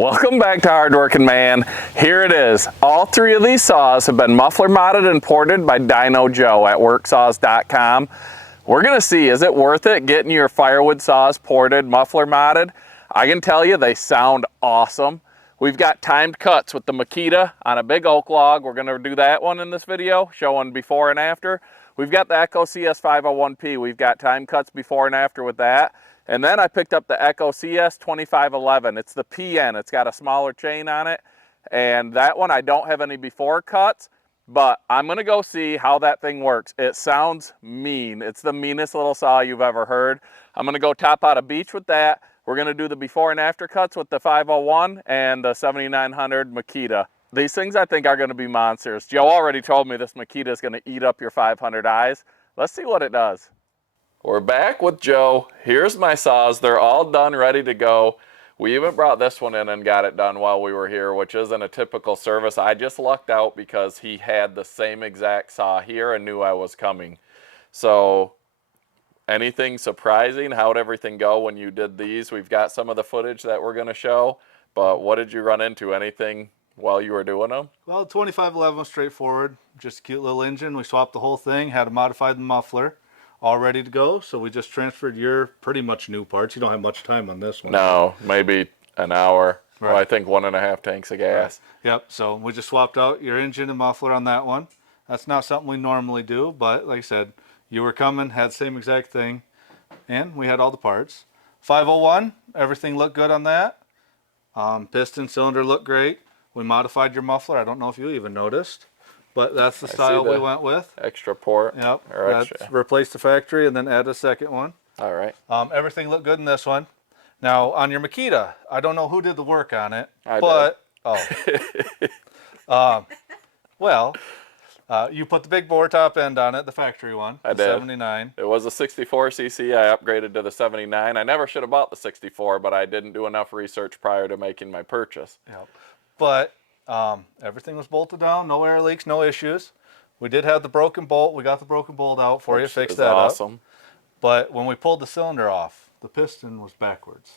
Welcome back to Hardworking Man. Here it is. All three of these saws have been muffler modded and ported by Dyno Joe at worksaws.com. We're going to see, is it worth it getting your firewood saws ported, muffler modded? I can tell you they sound awesome. We've got timed cuts with the Makita on a big oak log. We're going to do that one in this video, showing before and after. We've got the Echo CS501P. We've got time cuts before and after with that. And then I picked up the Echo CS2511. It's the PN. It's got a smaller chain on it. And that one, I don't have any before cuts, but I'm going to go see how that thing works. It sounds mean. It's the meanest little saw you've ever heard. I'm going to go top out a beach with that. We're going to do the before and after cuts with the 501 and the 7900 Makita. These things I think are going to be monsters. Joe already told me this Makita is going to eat up your 500i's. Let's see what it does. We're back with Joe. Here's my saws. They're all done, ready to go. We even brought this one in and got it done while we were here, which isn't a typical service. I just lucked out because he had the same exact saw here and knew I was coming. So anything surprising? How'd everything go when you did these? We've got some of the footage that we're going to show, but what did you run into? Anything while you were doing them? Well, 2511 was straightforward. Just a cute little engine. We swapped the whole thing, had to modify the muffler. All ready to go, so we just transferred your pretty much new parts. You don't have much time on this one. No, maybe an hour. Right. Well, I think 1.5 tanks of gas. Right. Yep, so we just swapped out your engine and muffler on that one. That's not something we normally do, but like I said, you were coming, had the same exact thing, and we had all the parts. 501, everything looked good on that. Piston cylinder looked great. We modified your muffler. I don't know if you even noticed, but that's the style we went with. Extra port. Yep, or extra. replaced the factory and then add a second one. All right. Everything looked good in this one. Now on your Makita, I don't know who did the work on it, you put the big bore top end on it, the factory one. I did. 79. It was a 64cc. I upgraded to the 79. I never should have bought the 64, but I didn't do enough research prior to making my purchase. Yep. But everything was bolted down, no air leaks, no issues. We did have the broken bolt. We got the broken bolt out for you, fixed that awesome. up. But when we pulled the cylinder off, the piston was backwards.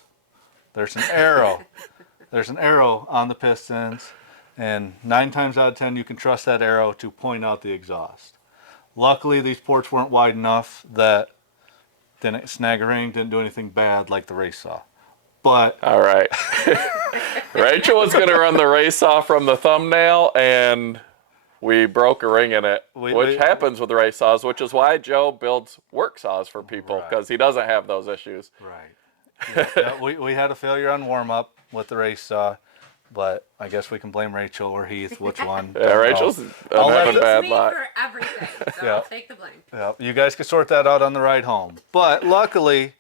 There's an arrow. There's an arrow on the pistons, and 9 times out of 10 you can trust that arrow to point out the exhaust. Luckily these ports weren't wide enough that didn't snag a ring, didn't do anything bad like the race saw. But all right. Rachel was going to run the race saw from the thumbnail, and we broke a ring in it, which happens with race saws, which is why Joe builds work saws for people, because he doesn't have those issues. Right. Yeah, we had a failure on warm-up with the race saw, but I guess we can blame Rachel or Heath, which one. Yeah, Rachel's having bad luck. For everything, so I'll take the blame. Yeah, you guys can sort that out on the ride home. But luckily,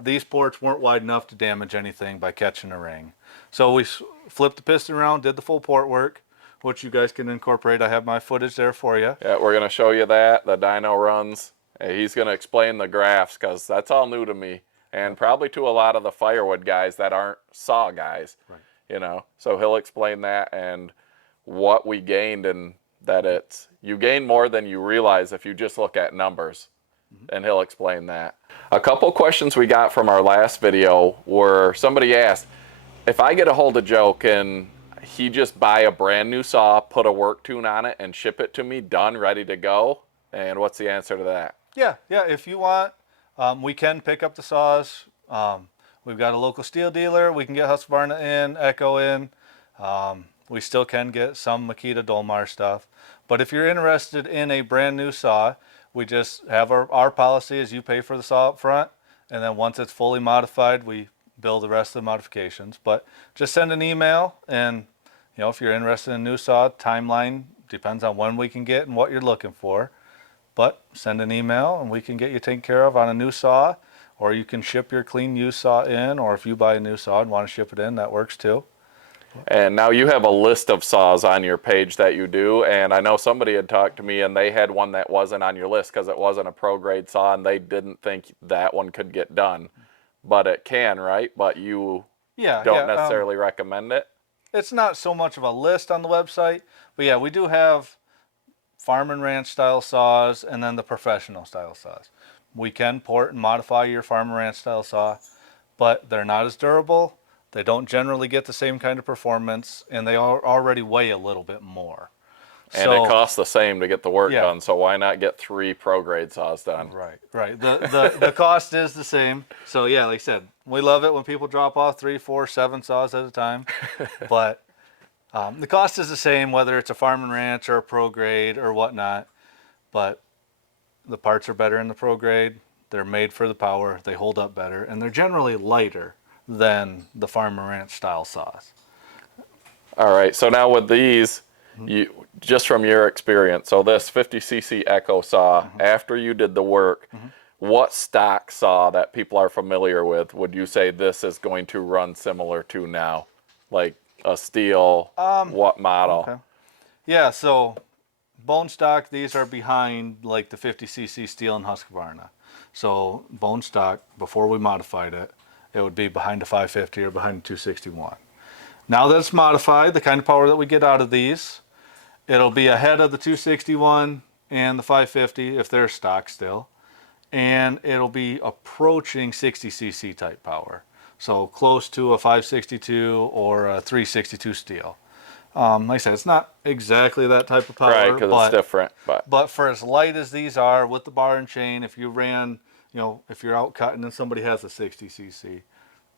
these ports weren't wide enough to damage anything by catching a ring. So we flipped the piston around, did the full port work, which you guys can incorporate. I have my footage there for you. Yeah, we're going to show you that, the dyno runs. He's going to explain the graphs, because that's all new to me, and probably to a lot of the firewood guys that aren't saw guys. Right. You know, so he'll explain that and what we gained, and that you gain more than you realize if you just look at numbers. And he'll explain that. A couple questions we got from our last video were, somebody asked, if I get a hold of Joe, can he just buy a brand new saw, put a work tune on it, and ship it to me done, ready to go? And what's the answer to that? Yeah, if you want, we can pick up the saws. We've got a local steel dealer. We can get Husqvarna in, Echo in. We still can get some Makita Dolmar stuff. But if you're interested in a brand new saw, we just have our policy is you pay for the saw up front, and then once it's fully modified, we bill the rest of the modifications. But just send an email, and if you're interested in a new saw, timeline depends on when we can get and what you're looking for. But send an email and we can get you taken care of on a new saw, or you can ship your clean used saw in, or if you buy a new saw and want to ship it in, that works too. And now you have a list of saws on your page that you do, and I know somebody had talked to me and they had one that wasn't on your list because it wasn't a pro grade saw and they didn't think that one could get done. But it can, right? But you don't necessarily recommend it? It's not so much of a list on the website, but yeah, we do have farm and ranch style saws and then the professional style saws. We can port and modify your farm and ranch style saw, but they're not as durable. They don't generally get the same kind of performance, and they already weigh a little bit more. And it costs the same to get the work Yeah. done, so why not get 3 pro grade saws done? Right, right. The cost is the same. So yeah, like I said, we love it when people drop off 3, 4, 7 saws at a time. But the cost is the same whether it's a farm and ranch or a pro grade or whatnot. But the parts are better in the pro grade. They're made for the power. They hold up better, and they're generally lighter than the farm and ranch style saws. All right, so now with these, you just from your experience, so this 50cc Echo saw, after you did the work, what stock saw that people are familiar with would you say this is going to run similar to now? Like a steel, what model? Okay. Yeah, so bone stock, these are behind like the 50cc steel and Husqvarna. So bone stock, before we modified it, it would be behind a 550 or behind a 261. Now that it's modified, the kind of power that we get out of these, it'll be ahead of the 261 and the 550 if they're stock still, and it'll be approaching 60cc type power. So close to a 562 or a 362 steel. Like I said, it's not exactly that type of power, Right, because it's different. But for as light as these are with the bar and chain, if you ran, if you're out cutting and somebody has a 60cc,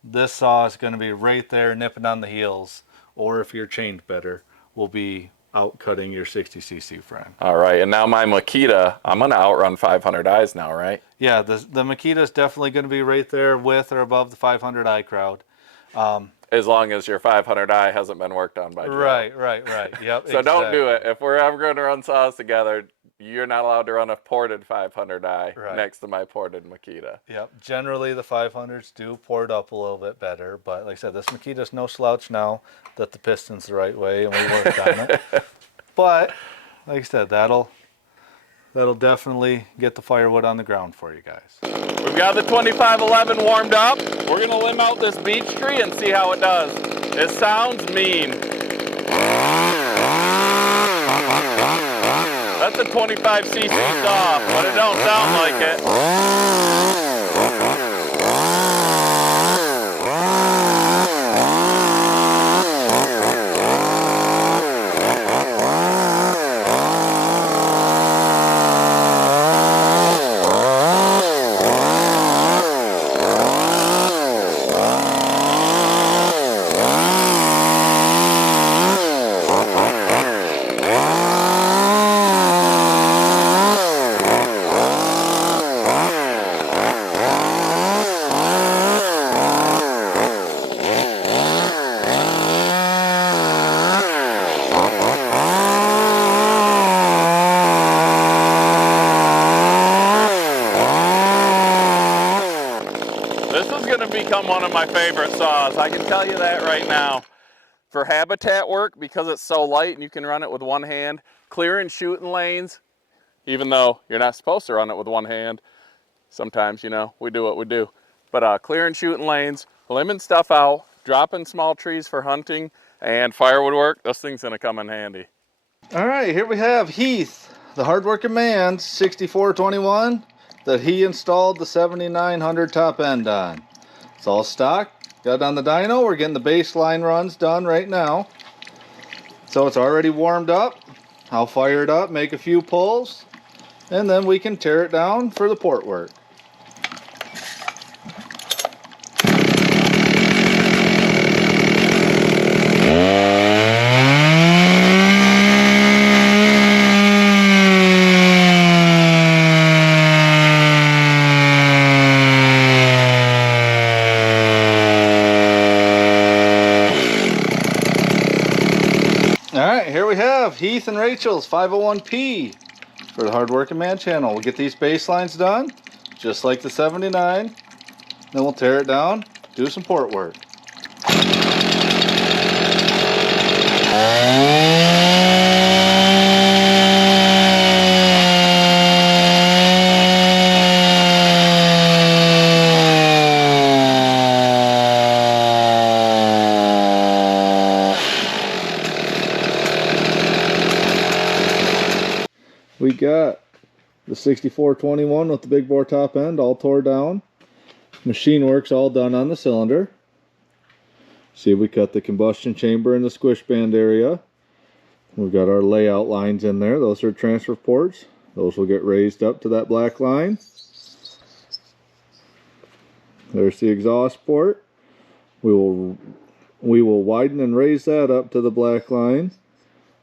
this saw is going to be right there nipping on the heels, or if you're chained better, will be out cutting your 60cc friend. All right, and now my Makita, I'm going to outrun 500i now, right? Yeah, the Makita is definitely going to be right there with or above the 500i crowd. As long as your 500i hasn't been worked on by Joe. Right. Yep. So don't do it. If we're ever going to run saws together, you're not allowed to run a ported 500i next to my ported Makita. Yep. Generally, the 500s do port up a little bit better, but like I said, this Makita's no slouch now that the piston's the right way and we worked on it. But like I said, that'll definitely get the firewood on the ground for you guys. We've got the 2511 warmed up. We're going to limb out this beech tree and see how it does. It sounds mean. That's a 25cc saw, but it don't sound like it. Become one of my favorite saws. I can tell you that right now. For habitat work, because it's so light and you can run it with one hand, clearing shooting lanes, even though you're not supposed to run it with one hand. Sometimes, we do what we do. But clearing shooting lanes, limbing stuff out, dropping small trees for hunting, and firewood work, this thing's gonna come in handy. All right, here we have Heath, the hardworking man, 6421, that he installed the 7900 top end on. It's all stock. Got it on the dyno. We're getting the baseline runs done right now. So it's already warmed up. I'll fire it up, make a few pulls, and then we can tear it down for the port work. Alright, here we have Heath and Rachel's 501P for the Hardworking Man channel. We'll get these baselines done, just like the 79. Then we'll tear it down, do some port work. We got the 6421 with the big bore top end all tore down. Machine work's all done on the cylinder. See, we cut the combustion chamber and the squish band area. We've got our layout lines in there. Those are transfer ports. Those will get raised up to that black line. There's the exhaust port. We will widen and raise that up to the black line.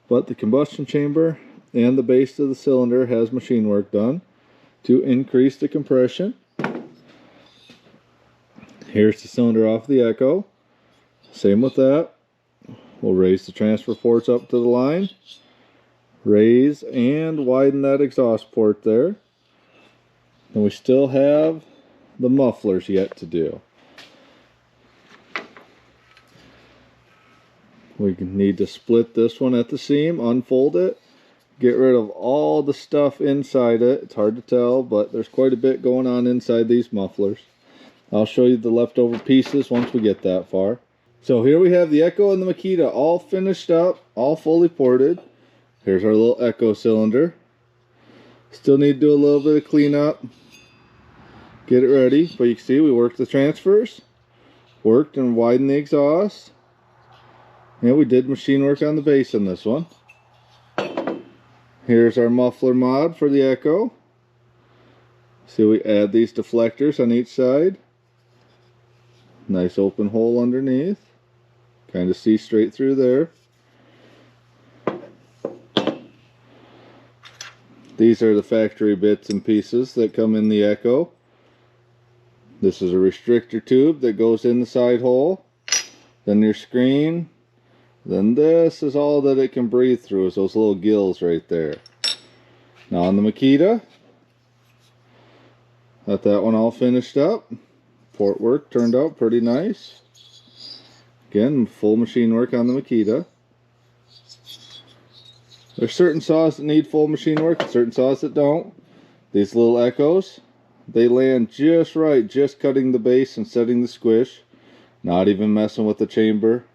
But the combustion chamber and the base of the cylinder has machine work done to increase the compression. Here's the cylinder off the Echo. Same with that. We'll raise the transfer ports up to the line. Raise and widen that exhaust port there. And we still have the mufflers yet to do. We need to split this one at the seam, unfold it, get rid of all the stuff inside it. It's hard to tell, but there's quite a bit going on inside these mufflers. I'll show you the leftover pieces once we get that far. So here we have the Echo and the Makita all finished up, all fully ported. Here's our little Echo cylinder. Still need to do a little bit of cleanup, get it ready, but you can see we worked the transfers, worked and widened the exhaust, and we did machine work on the base in this one. Here's our muffler mod for the Echo. See, we add these deflectors on each side. Nice open hole underneath. Kind of see straight through there. These are the factory bits and pieces that come in the Echo. This is a restrictor tube that goes in the side hole. Then your screen. Then this is all that it can breathe through, is those little gills right there. Now on the Makita, got that one all finished up. Port work turned out pretty nice. Again, full machine work on the Makita. There's certain saws that need full machine work and certain saws that don't. These little Echoes, they land just right, just cutting the base and setting the squish. Not even messing with the chamber.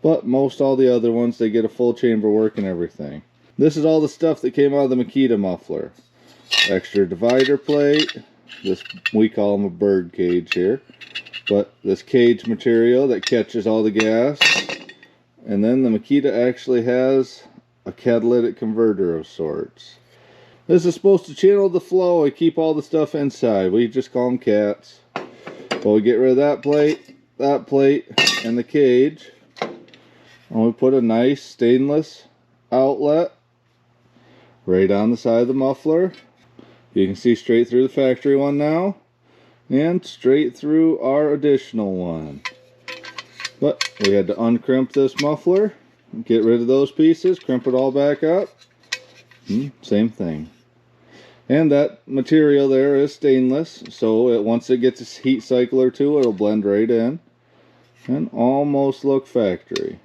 But most all the other ones, they get a full chamber work and everything. This is all the stuff that came out of the Makita muffler. Extra divider plate. This, we call them a bird cage here. But this cage material that catches all the gas. And then the Makita actually has a catalytic converter of sorts. This is supposed to channel the flow and keep all the stuff inside. We just call them cats. But we get rid of that plate, and the cage. And we put a nice stainless outlet right on the side of the muffler. You can see straight through the factory one now, and straight through our additional one. But we had to uncrimp this muffler, get rid of those pieces, crimp it all back up. Same thing. And that material there is stainless, so once it gets a heat cycle or two, it'll blend right in and almost look factory.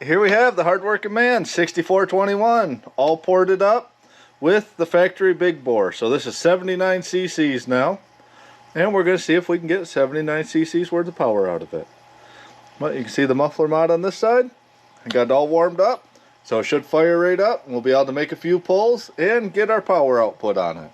Here we have the hardworking man, 6421, all ported up with the factory big bore. So this is 79 cc's now, and we're going to see if we can get 79 cc's worth of power out of it. But you can see the muffler mod on this side. I got it all warmed up, so it should fire right up, and we'll be able to make a few pulls and get our power output on it.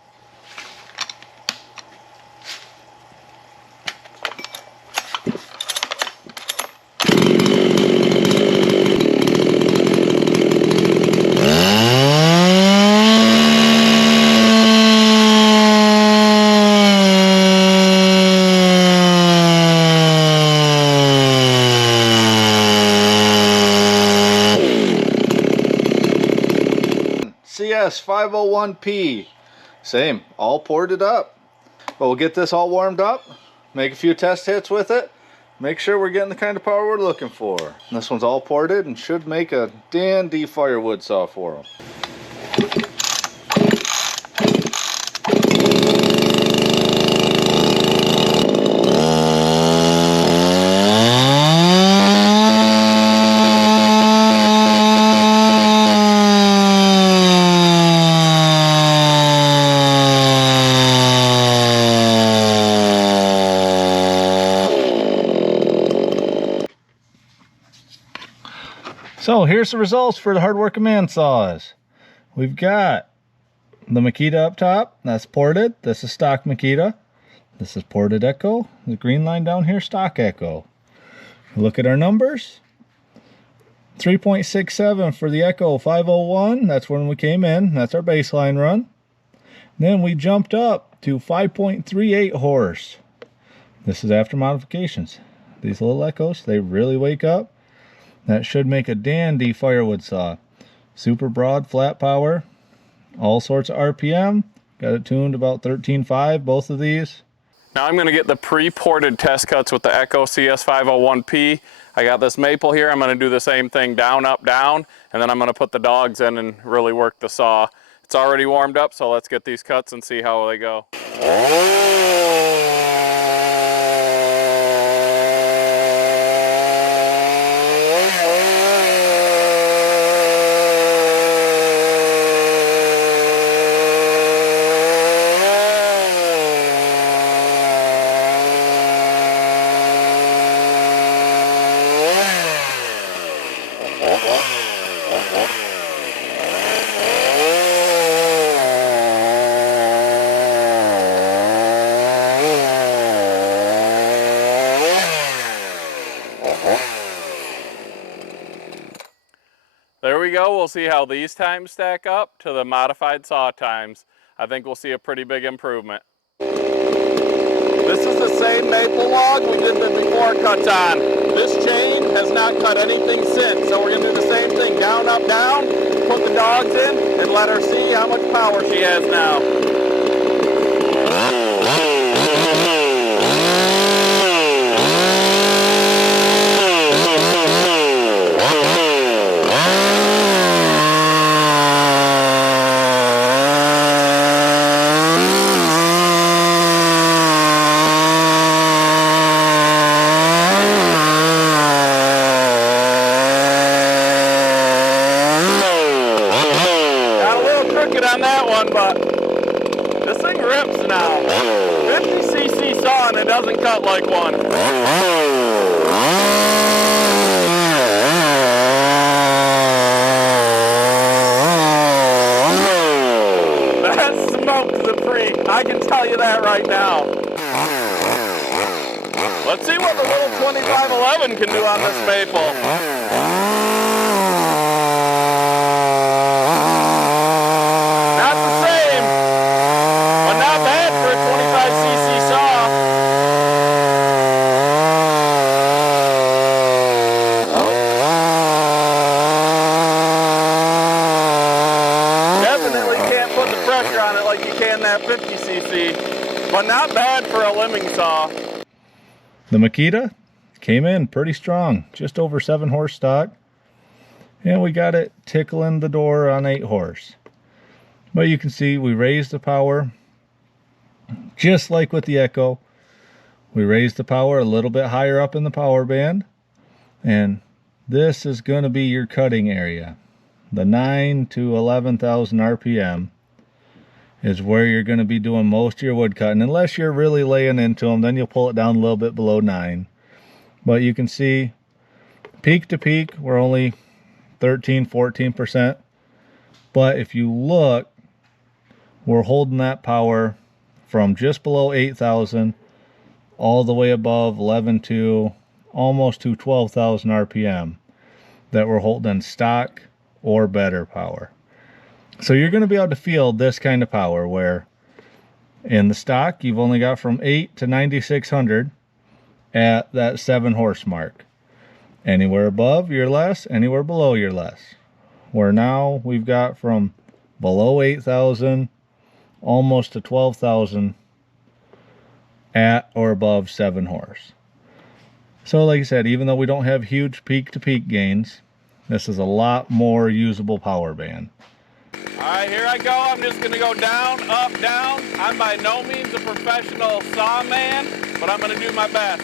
CS501P, same, all ported up. But we'll get this all warmed up, make a few test hits with it, make sure we're getting the kind of power we're looking for. And this one's all ported and should make a dandy firewood saw for them. So here's the results for the hardworking man saws. We've got the Makita up top, that's ported. This is stock Makita. This is ported echo. The green line down here, stock echo. Look at our numbers. 3.67 for the Echo 501. That's when we came in. That's our baseline run. Then we jumped up to 5.38 horse. This is after modifications. These little Echoes, they really wake up. That should make a dandy firewood saw. Super broad, flat power. All sorts of RPM. Got it tuned about 13.5, both of these. Now I'm going to get the pre-ported test cuts with the Echo CS501P. I got this maple here. I'm going to do the same thing, down, up, down, and then I'm going to put the dogs in and really work the saw. It's already warmed up, so let's get these cuts and see how they go. There we go. We'll see how these times stack up to the modified saw times. I think we'll see a pretty big improvement. This is the same maple log we did the before cuts on. This chain has not cut anything since, so we're going to do the same thing, down, up, down, put the dogs in, and let her see how much power she has now. On that one, but this thing rips now. 50cc saw and it doesn't cut like one. That smokes the pre. I can tell you that right now. Let's see what the little 2511 can do on this maple. On it like you can that 50cc, but not bad for a limbing saw. The Makita came in pretty strong, just over 7 horse stock, and we got it tickling the door on 8 horse. But you can see we raised the power just like with the Echo. We raised the power a little bit higher up in the power band, and this is going to be your cutting area. The 9 to 11,000 RPM is where you're going to be doing most of your wood cutting, unless you're really laying into them. Then you'll pull it down a little bit below 9. But you can see peak to peak we're only 13-14%, but if you look, we're holding that power from just below 8,000 all the way above 11 to almost to 12,000 RPM that we're holding stock or better power. So you're going to be able to feel this kind of power, where in the stock you've only got from 8 to 9,600 at that 7 horse mark. Anywhere above you're less, anywhere below you're less. Where now we've got from below 8,000 almost to 12,000 at or above 7 horse. So like I said, even though we don't have huge peak to peak gains, this is a lot more usable power band. All right, here I go. I'm just going to go down, up, down. I'm by no means a professional saw man, but I'm going to do my best.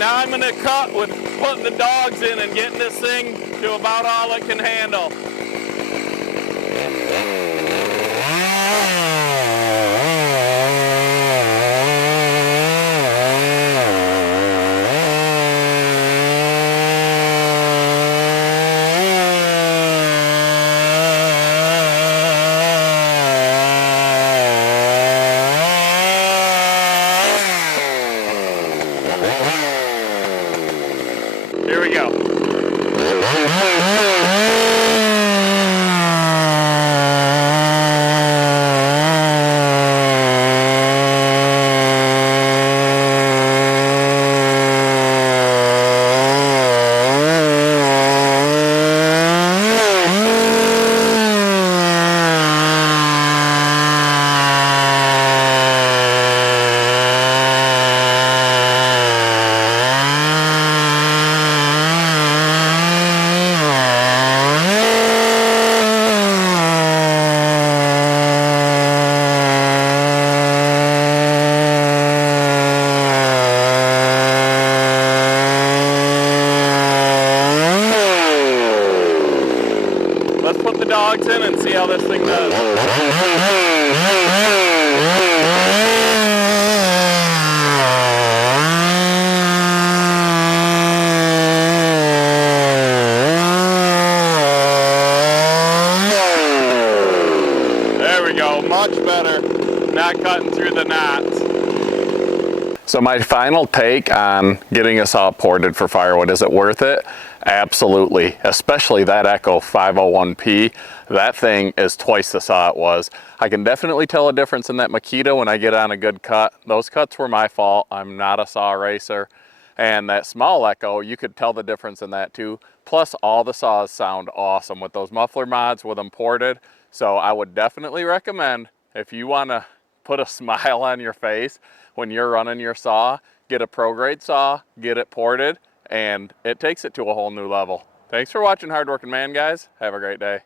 now I'm gonna cut with putting the dogs in and getting this thing to about all it can handle. Here we go. Let's put the dogs in and see how this thing does. There we go, much better. Not cutting through the knots. So my final take on getting a saw ported for firewood, is it worth it? Absolutely, especially that Echo 501P. That thing is twice the saw it was. I can definitely tell a difference in that Makita when I get on a good cut. Those cuts were my fault. I'm not a saw racer. And that small Echo, you could tell the difference in that too. Plus all the saws sound awesome with those muffler mods with them ported. So I would definitely recommend, if you want to put a smile on your face when you're running your saw, get a pro grade saw, get it ported, and it takes it to a whole new level. Thanks for watching Hardworking Man, guys. Have a great day.